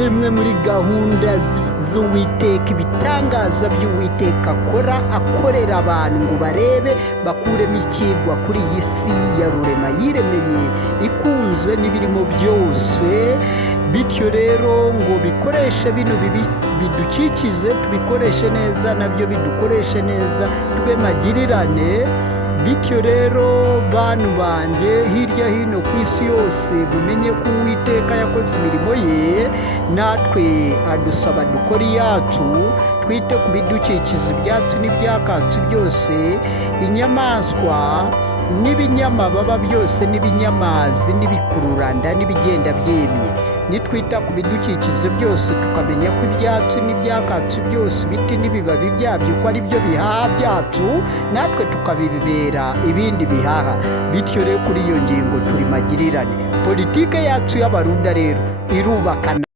zimwe muri gahunda z'Uwiteka, ibitangaza by'Uwiteka akorera abantu ngo barebe bakuremo ikigwa kuri iyi si ya rurema yiremeye ikunze n'ibirimo byose. Bityo rero ngo bikoreshe bino bidukikize, tubikoreshe neza, nabyo bidukoreshe neza, tube magirirane. Bityo rero bantu banjye hirya hino ku isi yose, mumenye ko Uwiteka yakoze imirimo ye, natwe adusaba dukora iyacu, twite ku bidukikiza, ibyatsi n'ibyakatsi byose, inyamaswa n'ibinyamababa byose, n'ibinyamazi n'ibikururanda n'ibigenda byemye. Nitwita ku bidukikize byose, tukamenya ko ibyatsi n'ibyakatsi byose, ibiti n'ibibabi byabyo ko ari byo bihaha byacu, natwe tukabibera ibindi bihaha. Bityo rero kuri iyo ngingo turi magirirane. Politike yacu y'Abaruda rero irubakana.